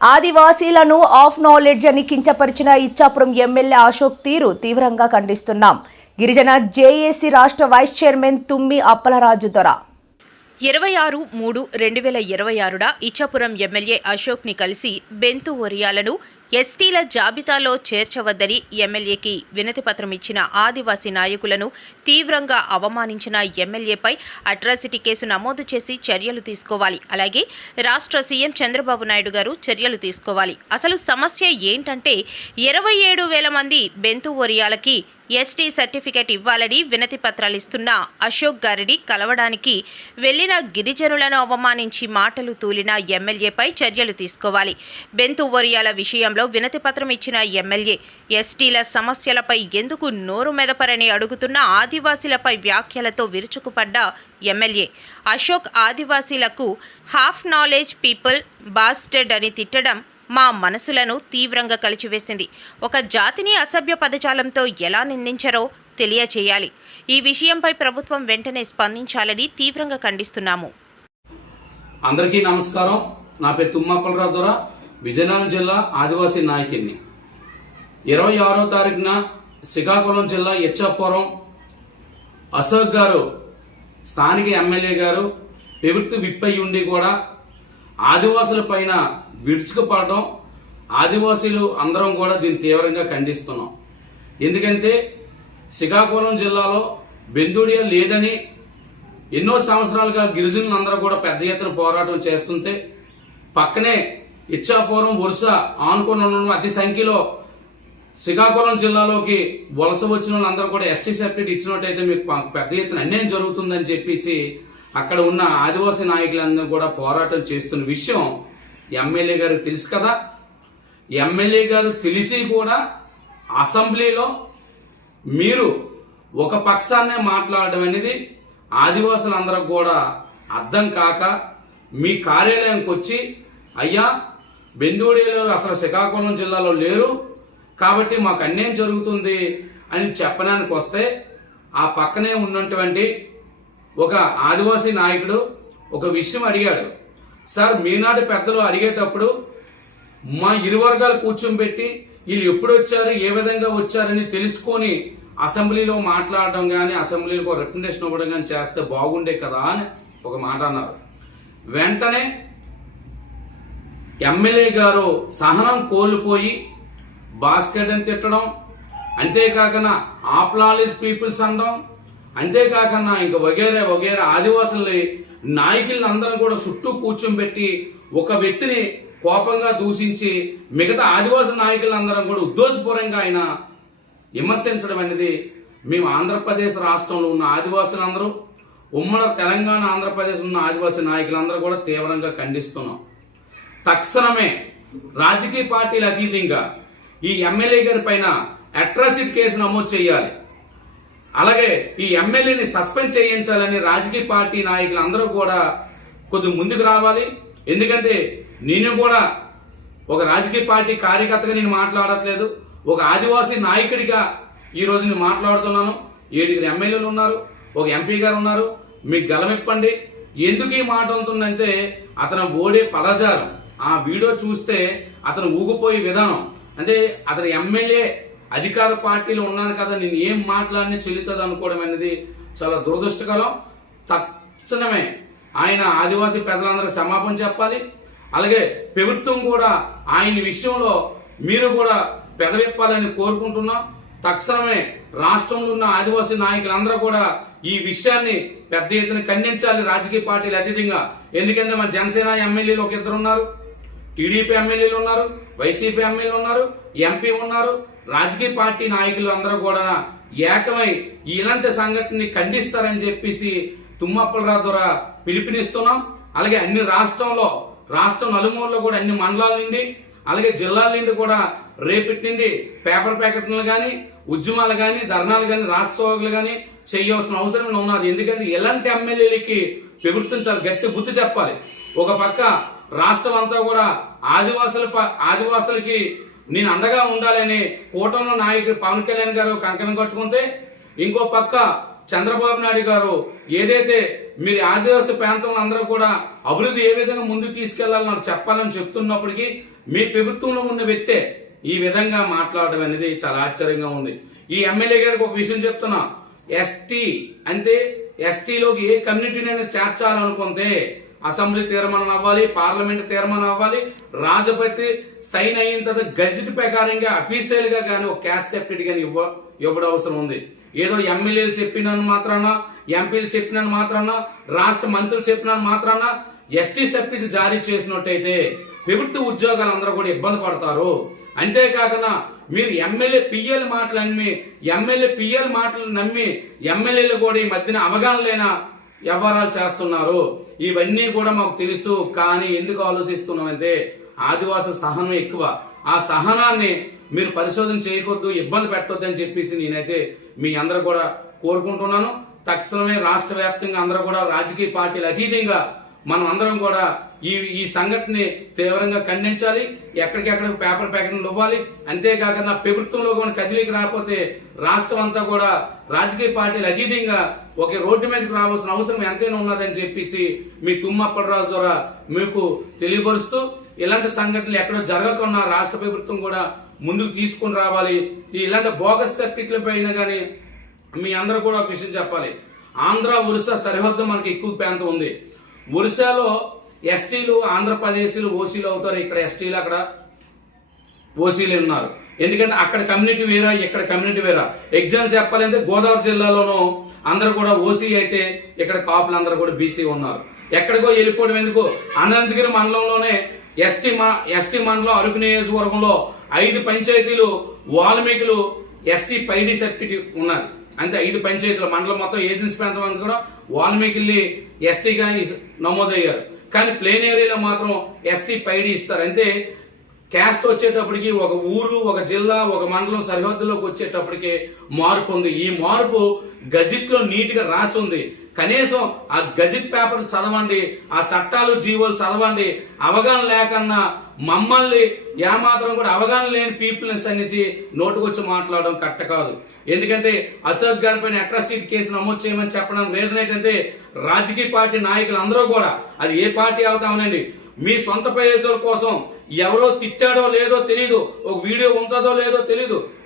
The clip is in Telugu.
ఆదివాసీలను ఆఫ్ నాలెడ్జ్ అని కించపరిచిన ఇచ్చాపురం ఎమ్మెల్యే అశోక్ తీరు తీవ్రంగా ఖండిస్తున్నాం. గిరిజన జేఏసీ రాష్ట్ర వైస్ చైర్మన్ తుమ్మి అప్పలరాజు దొర 26/3/2026 ఇచ్చాపురం ఎమ్మెల్యే అశోక్ని కలిసి బెంతు ఒరియాలను ఎస్టీల జాబితాలో చేర్చవద్దని ఎమ్మెల్యేకి వినతిపత్రం ఇచ్చిన ఆదివాసీ నాయకులను తీవ్రంగా అవమానించిన ఎమ్మెల్యేపై అట్రాసిటీ కేసు నమోదు చేసి చర్యలు తీసుకోవాలి. అలాగే రాష్ట్ర సీఎం చంద్రబాబు నాయుడు గారు చర్యలు తీసుకోవాలి. అసలు సమస్య ఏంటంటే 27,000 మంది బెంతు ఒరియాలకి ఎస్టీ సర్టిఫికెట్ ఇవ్వాలని వినతి పత్రాలు ఇస్తున్న అశోక్ గారిని కలవడానికి వెళ్లిన గిరిజనులను అవమానించి మాటలు తూలిన ఎమ్మెల్యేపై చర్యలు తీసుకోవాలి. బెంతు ఒరియాల విషయంలో వినతి పత్రం ఇచ్చిన ఎమ్మెల్యే ఎస్టీల సమస్యలపై ఎందుకు నోరు మెదపరని అడుగుతున్న ఆదివాసీలపై వ్యాఖ్యలతో విరుచుకుపడ్డ ఎమ్మెల్యే అశోక్ ఆదివాసీలకు హాఫ్ నాలెడ్జ్ పీపుల్ బాస్టర్డ్ అని తిట్టడం మా మనసులను తీవ్రంగా కలిచివేసింది. ఒక జాతిని అసభ్య పదజాలంతో ఎలా నిందించారో తెలియచేయాలి. ఈ విషయంపై ప్రభుత్వం వెంటనే స్పందించాలని తీవ్రంగా ఖండిస్తున్నాము. అందరికీ నమస్కారం. నా పేరు తుమ్మి అప్పలరాజు దొర, విజయనగరం జిల్లా ఆదివాసీ నాయకుడిని. 26వ తారీఖున శ్రీకాకుళం జిల్లా ఇచ్చాపురం అశోక్ గారు స్థానిక ఎమ్మెల్యే గారు ప్రభుత్వ విప్ అయి ఉండి కూడా ఆదివాసుల పైన విరుచుకుపడడం, ఆదివాసీలు అందరం కూడా దీన్ని తీవ్రంగా ఖండిస్తున్నాం. ఎందుకంటే శ్రీకాకుళం జిల్లాలో బెంతుడియా లేదని ఎన్నో సంవత్సరాలుగా గిరిజనులు అందరూ కూడా పెద్ద ఎత్తున పోరాటం చేస్తుంటే పక్కనే ఇచ్చాపురం వరుస ఆనుకొని ఉండడం, అతి సంఖ్యలో శ్రీకాకుళం జిల్లాలోకి వలస వచ్చిన వాళ్ళందరూ కూడా ఎస్టీ సర్టిఫికేట్ ఇచ్చినట్టయితే మీకు పెద్ద ఎత్తున అన్యాయం జరుగుతుందని చెప్పేసి అక్కడ ఉన్న ఆదివాసీ నాయకులందరూ కూడా పోరాటం చేస్తున్న విషయం ఎమ్మెల్యే గారికి తెలుసు కదా. ఎమ్మెల్యే గారు తెలిసి కూడా అసెంబ్లీలో మీరు ఒక పక్షాన్నే మాట్లాడడం అనేది ఆదివాసులందరూ కూడా అర్థం కాక మీ కార్యాలయానికి వచ్చి, అయ్యా బెందుడియాలు అసలు శ్రీకాకుళం జిల్లాలో లేరు కాబట్టి మాకు అన్యాయం జరుగుతుంది అని చెప్పడానికి వస్తే ఆ పక్కనే ఉన్నటువంటి ఒక ఆదివాసీ నాయకుడు ఒక విషయం అడిగాడు. సార్, మీనాటి పెద్దలు అడిగేటప్పుడు మా ఇరు వర్గాలు కూర్చోబెట్టి వీళ్ళు ఎప్పుడు వచ్చారు, ఏ విధంగా వచ్చారని తెలుసుకొని అసెంబ్లీలో మాట్లాడడం కానీ అసెంబ్లీలో రిప్రజెంటేషన్ ఇవ్వడం కానీ చేస్తే బాగుండే కదా అని ఒక మాట అన్నారు. వెంటనే ఎమ్మెల్యే గారు సహనం కోల్పోయి బాస్కెట్ అని తిట్టడం, అంతేకాకుండా ఆప్లాలిజ్ పీపుల్స్ అనడం, అంతేకాకుండా ఇంకా వగేరే వగేరే ఆదివాసుల్ని నాయకులను అందరం కూడా చుట్టూ కూర్చోబెట్టి ఒక వ్యక్తిని కోపంగా దూషించి మిగతా ఆదివాసీ నాయకులందరం కూడా ఉద్దేశపూర్వకంగా ఆయన విమర్శించడం అనేది మేము ఆంధ్రప్రదేశ్ రాష్ట్రంలో ఉన్న ఆదివాసులందరూ, ఉమ్మడి తెలంగాణ ఆంధ్రప్రదేశ్ ఉన్న ఆదివాసీ నాయకులందరూ కూడా తీవ్రంగా ఖండిస్తున్నాం. తక్షణమే రాజకీయ పార్టీల అతీతంగా ఈ ఎమ్మెల్యే గారి పైన అట్రాసిటీ కేసు నమోదు చేయాలి. అలాగే ఈ ఎమ్మెల్యేని సస్పెండ్ చేయించాలని రాజకీయ పార్టీ నాయకులు అందరూ కూడా కొద్ది ముందుకు రావాలి. ఎందుకంటే నేను కూడా ఒక రాజకీయ పార్టీ కార్యకర్తగా నేను మాట్లాడట్లేదు, ఒక ఆదివాసీ నాయకుడిగా ఈరోజు నేను మాట్లాడుతున్నాను. 7 ఎమ్మెల్యేలు ఉన్నారు, ఒక ఎంపీ గారు ఉన్నారు. మీకు గలమిప్పండి. ఎందుకు ఈ మాట ఉంటుందంటే అతను ఓడే పదజాలం, ఆ వీడియో చూస్తే అతను ఊగిపోయే విధానం, అంటే అతను ఎమ్మెల్యే అధికార పార్టీలో ఉన్నాను కదా నేను ఏం మాట్లాడినా చెల్లుతుంది అనుకోవడం అనేది చాలా దురదృష్టకరం. తక్షణమే ఆయన ఆదివాసీ ప్రజలందరూ క్షమాపణ చెప్పాలి. అలాగే ప్రభుత్వం కూడా ఆయన విషయంలో మీరు కూడా పెదవిప్పాలని కోరుకుంటున్నాం. తక్షణమే రాష్ట్రంలో ఉన్న ఆదివాసీ నాయకులందరూ కూడా ఈ విషయాన్ని పెద్ద ఎత్తున ఖండించాలి రాజకీయ పార్టీలు అతీతంగా. ఎందుకంటే మన జనసేన ఎమ్మెల్యేలు ఒక 2 ఉన్నారు, టీడీపీ ఎమ్మెల్యేలు ఉన్నారు, వైసీపీ ఎమ్మెల్యేలు ఉన్నారు, ఎంపీ ఉన్నారు. రాజకీయ పార్టీ నాయకులు అందరూ కూడా ఏకమై ఇలాంటి సంఘటనని ఖండిస్తారని చెప్పేసి తుమ్మి అప్పలరాజు ద్వారా పిలుపునిస్తున్నాం. అలాగే అన్ని రాష్ట్రం నలుమూలలో కూడా అన్ని మండలాల నుండి అలాగే జిల్లాల నుండి కూడా రేపటి నుండి పేపర్ ప్యాకెట్లు కానీ ఉద్యమాలు కానీ ధర్నాలు కానీ రాష్ట్రోగులు కానీ చేయవలసిన అవసరం ఉన్నది. ఎందుకంటే ఇలాంటి ఎమ్మెల్యేలకి ప్రభుత్వం చాలా గట్టి బుద్ధి చెప్పాలి. ఒక పక్క రాష్ట్రం అంతా కూడా ఆదివాసులకి నేను అండగా ఉండాలని కూటమి నాయకుడు పవన్ కళ్యాణ్ గారు కంకణం కట్టుకుంటే, ఇంకో పక్క చంద్రబాబు నాయుడు గారు ఏదైతే మీరు ఆదివాసీ ప్రాంతంలో అందరూ కూడా అభివృద్ధి ఏ విధంగా ముందుకు తీసుకెళ్లాలో నాకు చెప్పాలని చెప్తున్నప్పటికీ మీ ప్రభుత్వంలో ఉన్న వ్యక్తే ఈ విధంగా మాట్లాడడం అనేది చాలా ఆశ్చర్యంగా ఉంది. ఈ ఎమ్మెల్యే గారికి ఒక విషయం చెప్తున్నా, ఎస్టీ అంటే ఎస్టీలోకి ఏ కమ్యూనిటీనైనా చేర్చాలనుకుంటే అసెంబ్లీ తీర్మానం అవ్వాలి, పార్లమెంట్ తీర్మానం అవ్వాలి, రాష్ట్రపతి సైన్ అయిన తర్వాత గజెట్ ప్రకారంగా అఫీషియల్ గా కానీ ఒక క్యాస్ట్ సర్టిఫికేట్ కానీ ఇవ్వడం అవసరం ఉంది. ఏదో ఎమ్మెల్యేలు చెప్పినని మాత్రాన, ఎంపీలు చెప్పినని మాత్రాన, రాష్ట్ర మంత్రులు చెప్పినని మాత్రాన ఎస్టీ సర్టిఫికేట్ జారీ చేసినట్టయితే ప్రభుత్వ ఉద్యోగాలు అందరూ కూడా ఇబ్బంది పడతారు. అంతేకాకుండా మీరు ఎమ్మెల్యే పిఎల్ మాటలు నమ్మి ఎమ్మెల్యేలు కూడా ఈ మధ్యన అవగాహన లేన వ్యవహారాలు చేస్తున్నారు. ఇవన్నీ కూడా మాకు తెలుసు. కానీ ఎందుకు ఆలోచిస్తున్నామంటే ఆదివాసుల సహనం ఎక్కువ. ఆ సహనాన్ని మీరు పరిశోధన చేయకొద్దు, ఇబ్బంది పెట్టొద్దు అని చెప్పేసి నేనైతే మీ అందరూ కూడా కోరుకుంటున్నాను. తక్షణమే రాష్ట్ర వ్యాప్తంగా అందరూ కూడా రాజకీయ పార్టీలు అతీతంగా మనం అందరం కూడా ఈ సంఘటనని తీవ్రంగా ఖండించాలి. ఎక్కడికెక్కడ పేపర్ ప్రకటనలు ఇవ్వాలి. అంతేకాకుండా ప్రభుత్వంలో కూడా కదిలికి రాకపోతే రాష్ట్రం అంతా కూడా రాజకీయ పార్టీలు అతీతంగా ఒక రోడ్డు మీదకి రావాల్సిన అవసరం ఎంతైనా ఉన్నదని చెప్పేసి మీ తుమ్మప్పలరాజు ద్వారా మీకు తెలియపరుస్తూ, ఇలాంటి సంఘటనలు ఎక్కడో జరగకుండా రాష్ట్ర ప్రభుత్వం కూడా ముందుకు తీసుకుని రావాలి. ఇలాంటి బోగస్ సర్టిఫికెట్ల పైన కానీ మీ అందరూ కూడా ఒక విషయం చెప్పాలి. ఆంధ్ర ఒరిస్సా సరిహద్దు మనకి ఎక్కువ ప్రాంతం ఉంది. ఒరిస్సాలో ఎస్టీలు ఆంధ్రప్రదేశ్లు ఓసీలు అవుతారు, ఇక్కడ ఎస్టీలు అక్కడ ఓసీలు ఉన్నారు. ఎందుకంటే అక్కడ కమ్యూనిటీ వేరా, ఇక్కడ కమ్యూనిటీ వేరా. ఎగ్జాంపుల్ చెప్పాలంటే గోదావరి జిల్లాలోనూ అందరూ కూడా ఓసీ అయితే ఇక్కడ కాపులు అందరూ కూడా బీసీ ఉన్నారు. ఎక్కడికో వెళ్ళిపోవడం ఎందుకు? అనంతగిరి మండలంలోనే ఎస్టీ మండలం అరకు నియోజకవర్గంలో 5 పంచాయతీలు వాల్మీకులు ఎస్సీ పైడి సర్టిఫికేట్ ఉన్నది. అంతే 5 పంచాయతీలు మండలం మొత్తం ఏజెన్సీ ప్రాంతం అంతా కూడా వాల్మీకుల్ని ఎస్టీగా నమోదయ్యారు. కానీ ప్లేన్ ఏరియాలో మాత్రం ఎస్సీ పైడి ఇస్తారు. అంటే క్యాస్ట్ వచ్చేటప్పటికి ఒక ఊరు, ఒక జిల్లా, ఒక మండలం సరిహద్దులోకి వచ్చేటప్పటికి మార్పు ఉంది. ఈ మార్పు గజెట్ లో నీట్ గా రాసి ఉంది. కనీసం ఆ గజెట్ పేపర్లు చదవండి, ఆ చట్టాలు జీవోలు చదవండి. అవగాహన లేకన్నా మమ్మల్ని ఏమాత్రం కూడా అవగాహన లేని పీపుల్స్ అనేసి నోటుకొచ్చి మాట్లాడడం కరెక్ట్ కాదు. ఎందుకంటే అశోక్ గారి పైన అట్రాసిటీ కేసు నమోదు చేయమని చెప్పడం రీజన్ ఏంటంటే రాజకీయ పార్టీ నాయకులు అందరూ కూడా, అది ఏ పార్టీ అవుతామనండి, మీ సొంత ప్రయోజనాల కోసం ఎవరో తిట్టాడో లేదో తెలియదు, ఒక వీడియో ఉంటుందో లేదో తెలియదు,